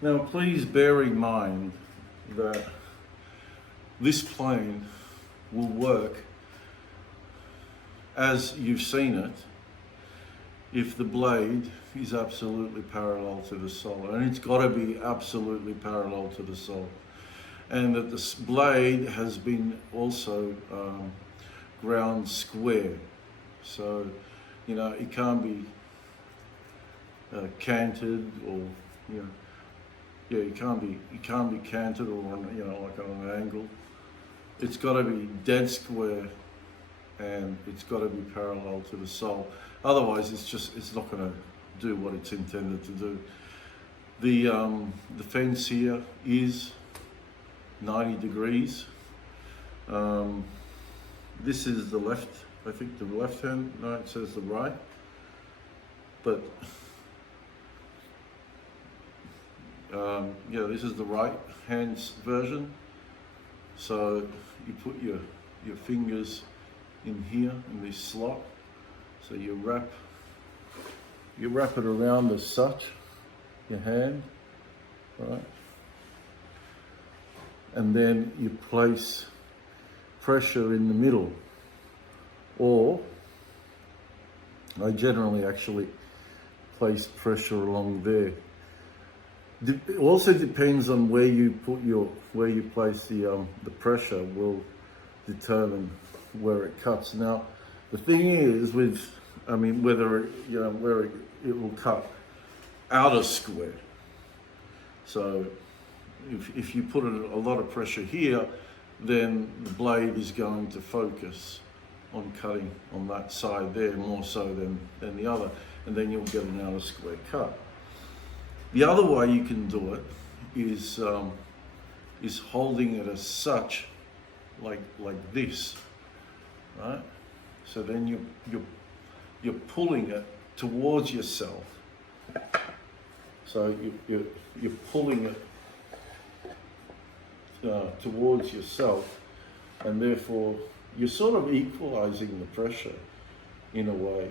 Now please bear in mind that this plane will work as you've seen it if the blade is absolutely parallel to the sole, and it's got to be absolutely parallel to the sole, and that this blade has been also ground square, so you know it can't be canted, or you know, yeah, it can't be canted or on, you know, like on an angle. It's got to be dead square, and it's got to be parallel to the sole. Otherwise, it's not going to do what it's intended to do. The fence here is 90 degrees. This is the left, I think the left hand, no, it says the right, but yeah, this is the right hand's version. So you put your fingers in here in this slot. So you wrap it around as such, your hand, right? And then you place pressure in the middle, or I generally actually place pressure along there. It also depends on where you place the pressure will determine where it cuts. Now, the thing is whether where it will cut outer square. So if you put a lot of pressure here, then the blade is going to focus on cutting on that side there more so than the other, and then you'll get an outer square cut. The other way you can do it is holding it as such, like this, right? So then you're pulling it towards yourself. So you're pulling it towards yourself, and therefore you're sort of equalizing the pressure in a way.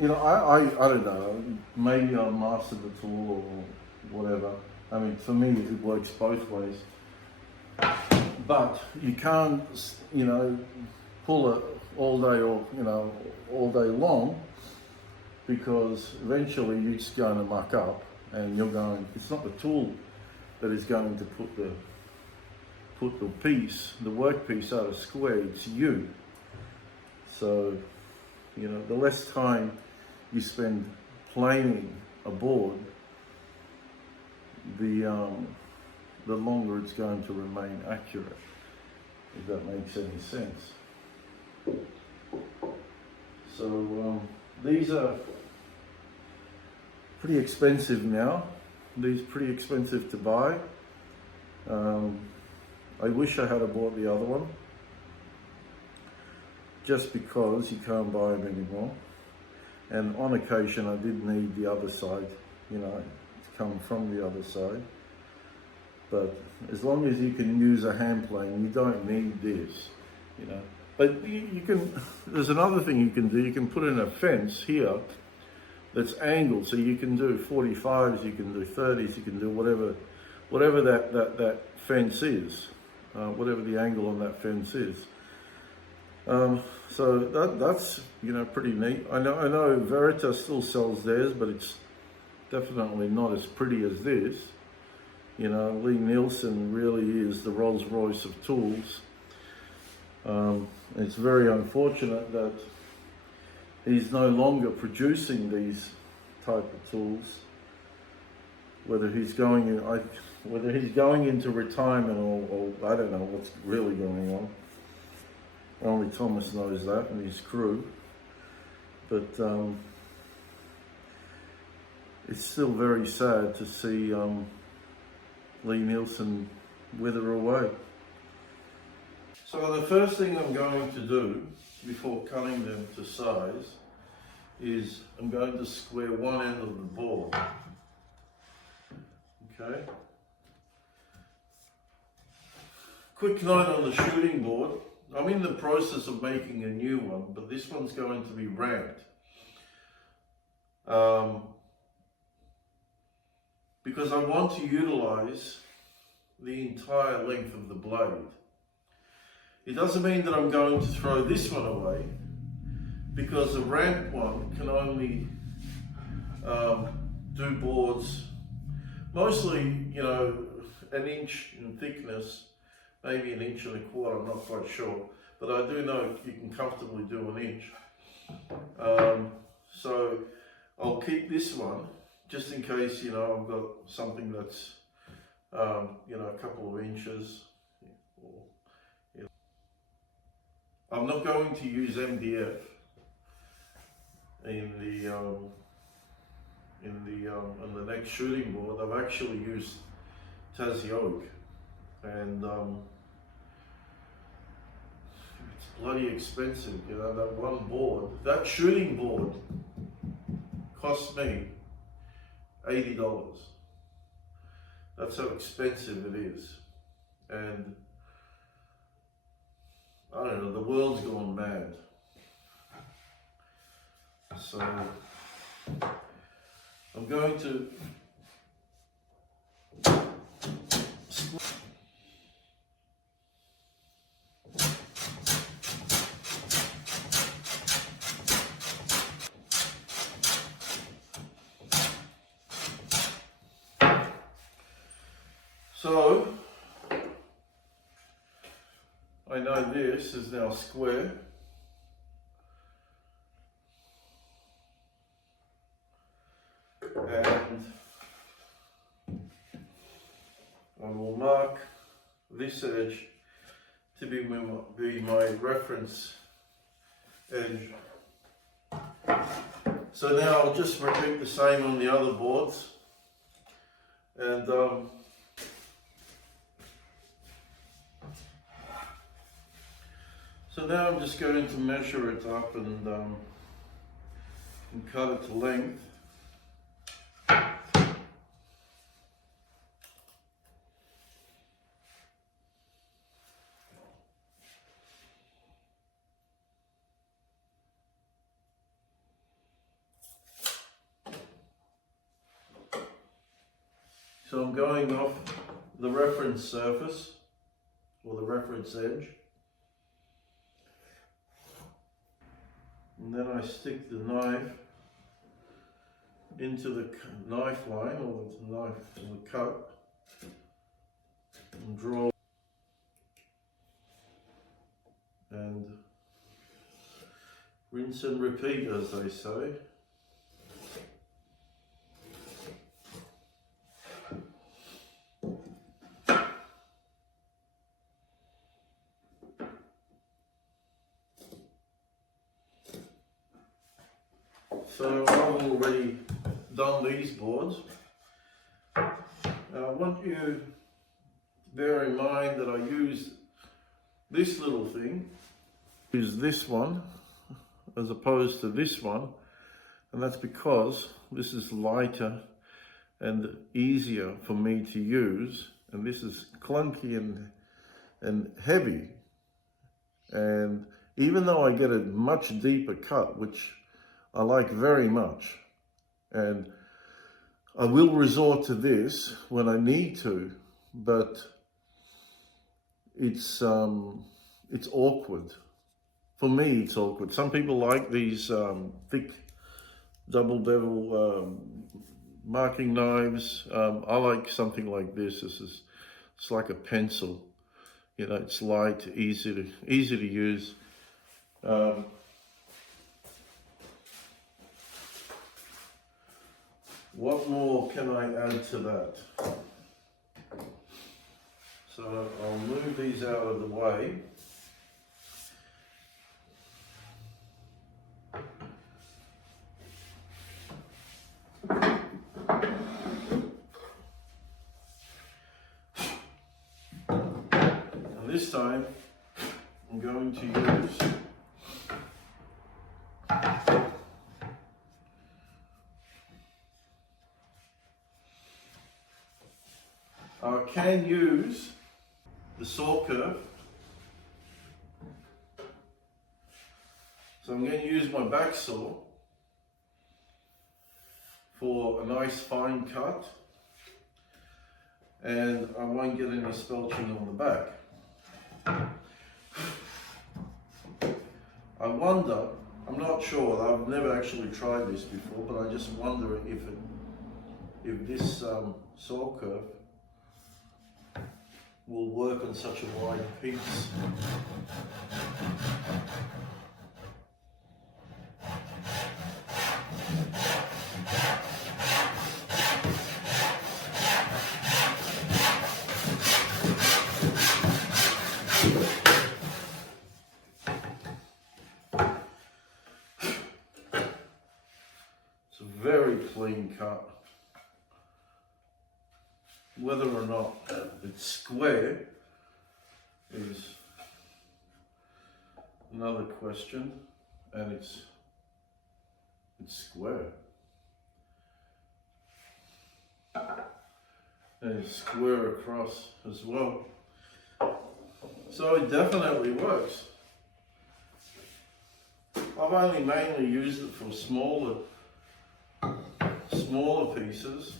You know, I don't know, maybe I'll master the tool or whatever. I mean, for me, it works both ways. But you can't, you know, pull it all day or, you know, all day long, because eventually you're just going to muck up, and it's not the tool that is going to put the workpiece out of square, it's you. So, you know, the less time you spend planing a board, the longer it's going to remain accurate, if that makes any sense. So these are pretty expensive now. These are pretty expensive to buy. I wish I had bought the other one, just because you can't buy them anymore. And on occasion I did need the other side, you know, to come from the other side. But as long as you can use a hand plane, you don't need this, you know. But you can, there's another thing you can do. You can put in a fence here that's angled, so you can do 45s, you can do 30s, you can do whatever that fence is, whatever the angle on that fence is. So that's, you know, pretty neat. I know Veritas still sells theirs, but it's definitely not as pretty as this. You know, Lee Nielsen really is the Rolls Royce of tools. It's very unfortunate that he's no longer producing these type of tools. Whether he's going into retirement, or I don't know what's really going on. Only Thomas knows that, and his crew. But it's still very sad to see Lee Nielsen wither away. So the first thing I'm going to do before cutting them to size is I'm going to square one end of the board. Okay. Quick note on the shooting board. I'm in the process of making a new one, but this one's going to be round. because I want to utilize the entire length of the blade. It doesn't mean that I'm going to throw this one away, because the ramp one can only do boards mostly, you know, an inch in thickness, maybe an inch and a quarter, I'm not quite sure, but I do know you can comfortably do an inch. So I'll keep this one just in case, you know, I've got something that's you know, a couple of inches. Or, you know. I'm not going to use MDF in the next shooting board. I've actually used Tassie oak, and it's bloody expensive, you know. That one board, that shooting board, cost me $80. That's how expensive it is, and I don't know, the world's gone mad. So I'm going to so I know this is now square. And I will mark this edge to be my reference edge. So now I'll just repeat the same on the other boards, and so now I'm just going to measure it up and cut it to length. So I'm going off the reference surface, or the reference edge, and then I stick the knife into the knife line, or the knife in the cut, and draw, and rinse and repeat, as they say. So I've already done these boards. I want you to bear in mind that I used this little thing, use this one as opposed to this one, and that's because this is lighter and easier for me to use, and this is clunky and heavy. And even though I get a much deeper cut, which I like very much, and I will resort to this when I need to, but it's awkward. For me, it's awkward. Some people like these thick double bevel marking knives. I like something like this. It's like a pencil. You know, it's light, easy to use. What more can I add to that? So I'll move these out of the way. And this time I'm going to use I can use the saw curve. So I'm going to use my back saw for a nice fine cut, and I won't get any spelching on the back. I wonder, I'm not sure, I've never actually tried this before, but I just wonder if this saw curve will work on such a wide piece. It's a very clean cut. Whether or not it's square is another question, and it's square. And it's square across as well. So it definitely works. I've only mainly used it for smaller pieces,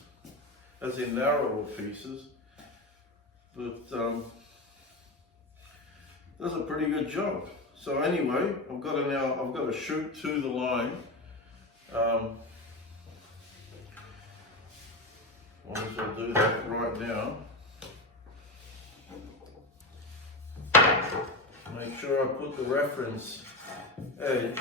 as in narrower pieces, but does a pretty good job. So anyway, I've got to shoot to the line. Might as well do that right now. Make sure I put the reference edge.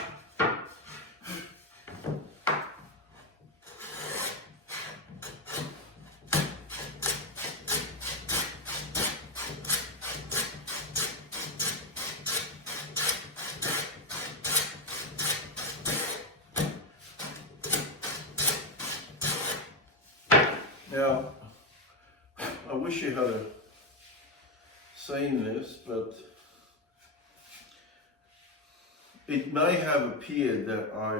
Now, I wish you had seen this, but it may have appeared that I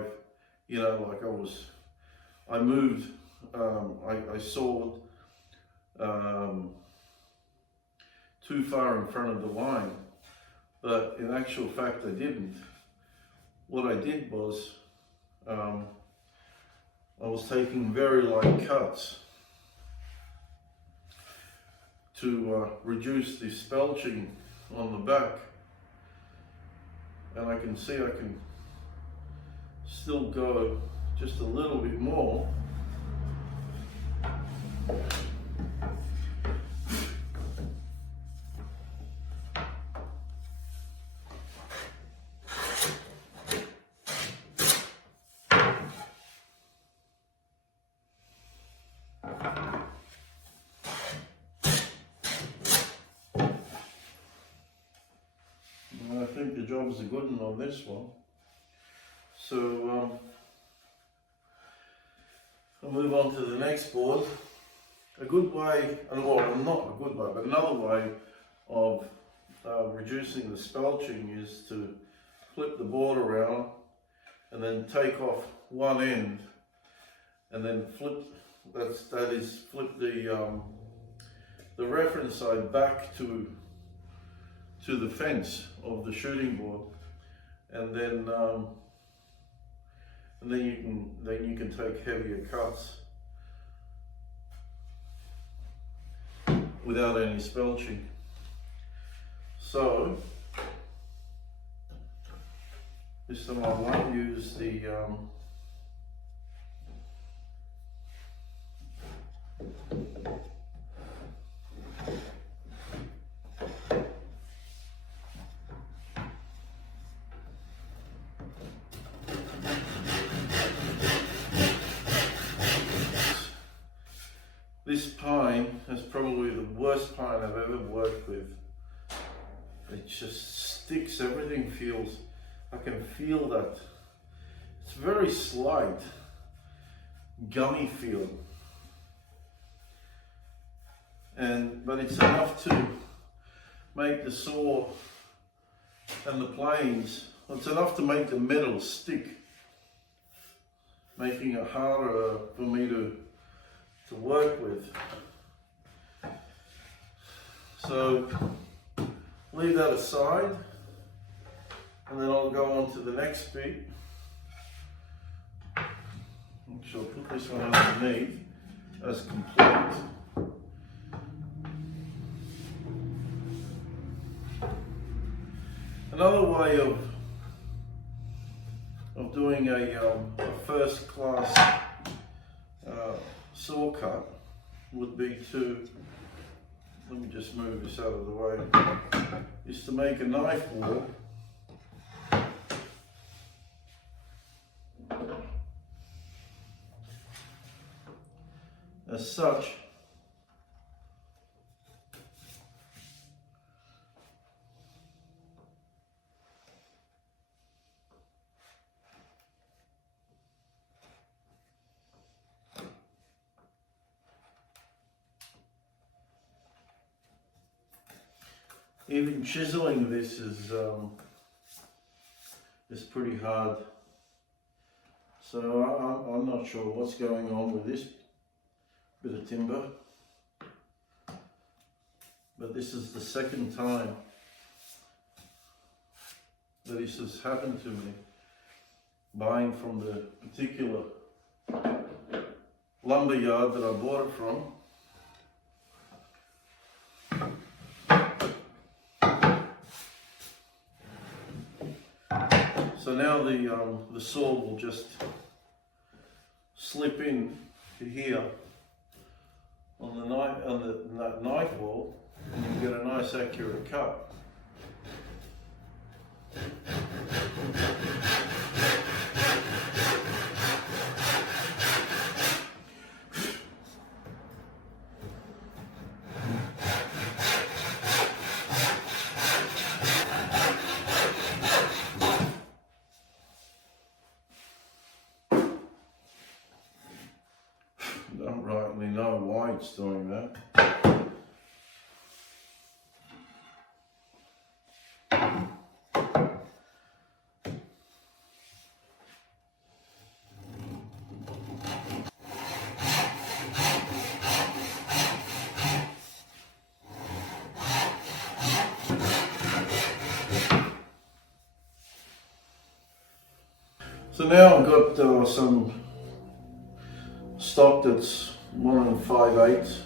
moved, I sawed too far in front of the line, but in actual fact I didn't. What I did was, I was taking very light cuts to reduce the spelching on the back, and I can see I can still go just a little bit more. I think the job's a good one on this one. So I'll move on to the next board. A good way, well, not a good way, but another way of reducing the spelching is to flip the board around and then take off one end and then flip the reference side back to the fence of the shooting board, and then you can take heavier cuts without any spelching. So this time I won't use the this pine is probably the worst pine I've ever worked with. It just sticks, everything feels, I can feel that. It's very slight, gummy feel. But it's enough to make the saw and the planes, it's enough to make the metal stick, making it harder for me to work with. So leave that aside, and then I'll go on to the next bit. Actually, I'll put this one underneath as complete. Another way of doing a first class saw cut would be to, let me just move this out of the way, is to make a knife wall as such. Even chiseling this is pretty hard. So I'm not sure what's going on with this bit of timber, but this is the second time that this has happened to me, buying from the particular lumber yard that I bought it from. So now the saw will just slip in to here on the knife wall, and you get a nice accurate cut. Don't rightly know why it's doing that. So now I've got some stock that's 1 5/8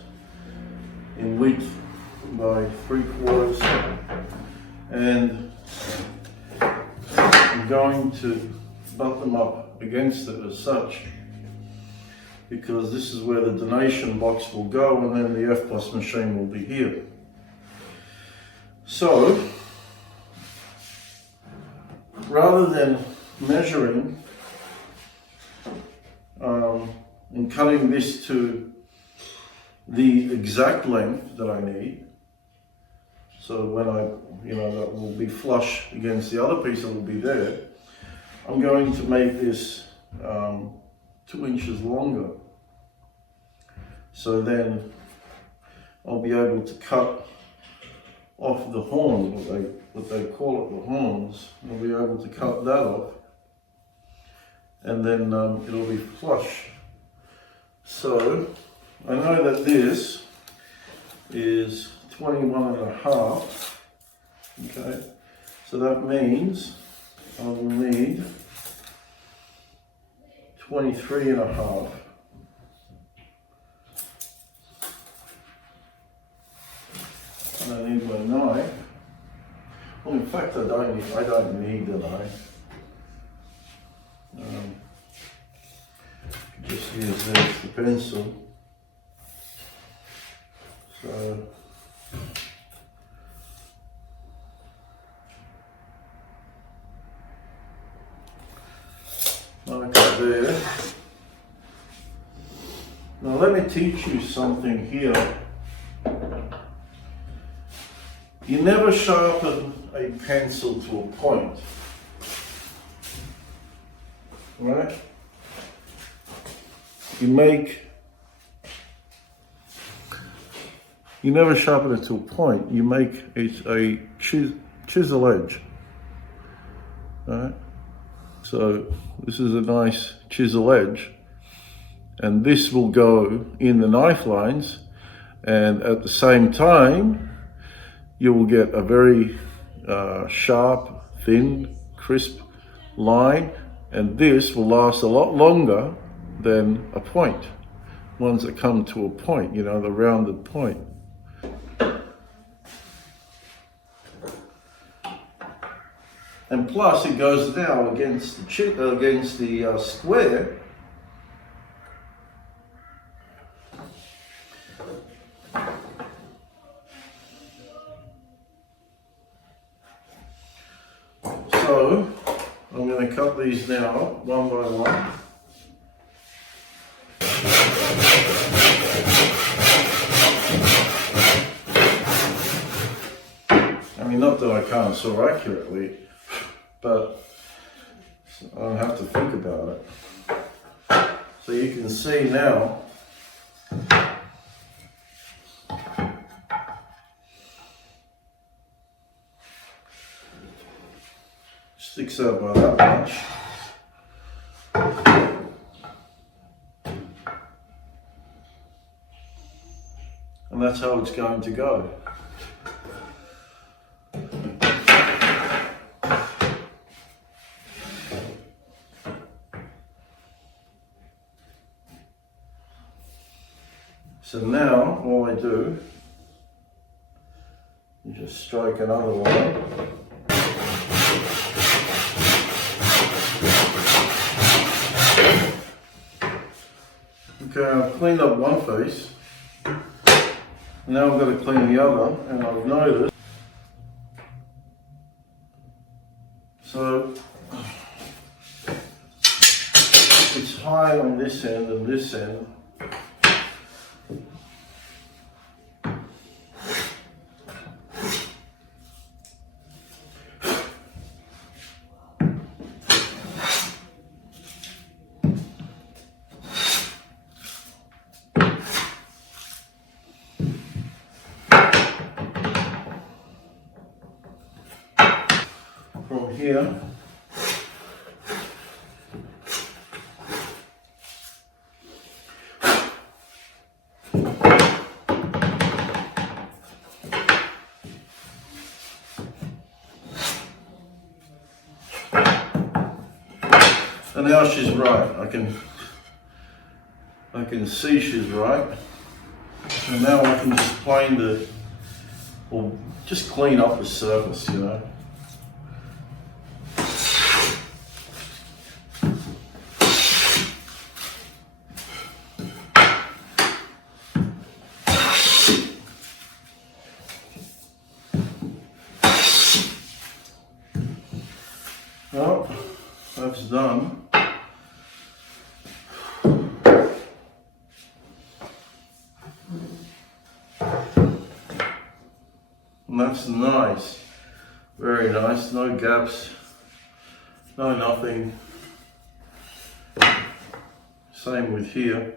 in width by 3/4, and I'm going to butt them up against it as such, because this is where the donation box will go, and then the F+ machine will be here. So rather than measuring and cutting this to the exact length that I need, so when that will be flush against the other piece that will be there, I'm going to make this 2 inches longer. So then I'll be able to cut off the horns, what they call it, the horns. I'll be able to cut that off, and then it'll be flush. So I know that this is 21.5. Okay, so that means I will need 23.5. And I need my knife. Well, in fact, I don't need the knife. Just use this, the pencil. So mark it there. Now let me teach you something here. You never sharpen a pencil to a point, right? You never sharpen it to a point. You make it a chisel edge, right? So this is a nice chisel edge, and this will go in the knife lines, and at the same time you will get a very sharp, thin, crisp line, and this will last a lot longer than a point. Ones that come to a point, you know, the rounded point. And plus it goes now against the square. So I'm going to cut these now one by one. I mean, not that I can't saw accurately, but I don't have to think about it. So you can see now sticks out by that much. And that's how it's going to go. So now all I do is just strike another way. Okay, I've cleaned up one face. Now I've got to clean the other, and I've noticed. So it's high on this end and this end. From here, and now she's right. I can see she's right. And now I can just plane or just clean up the surface, you know. Well, that's done. And that's nice. Very nice. No gaps. No nothing. Same with here.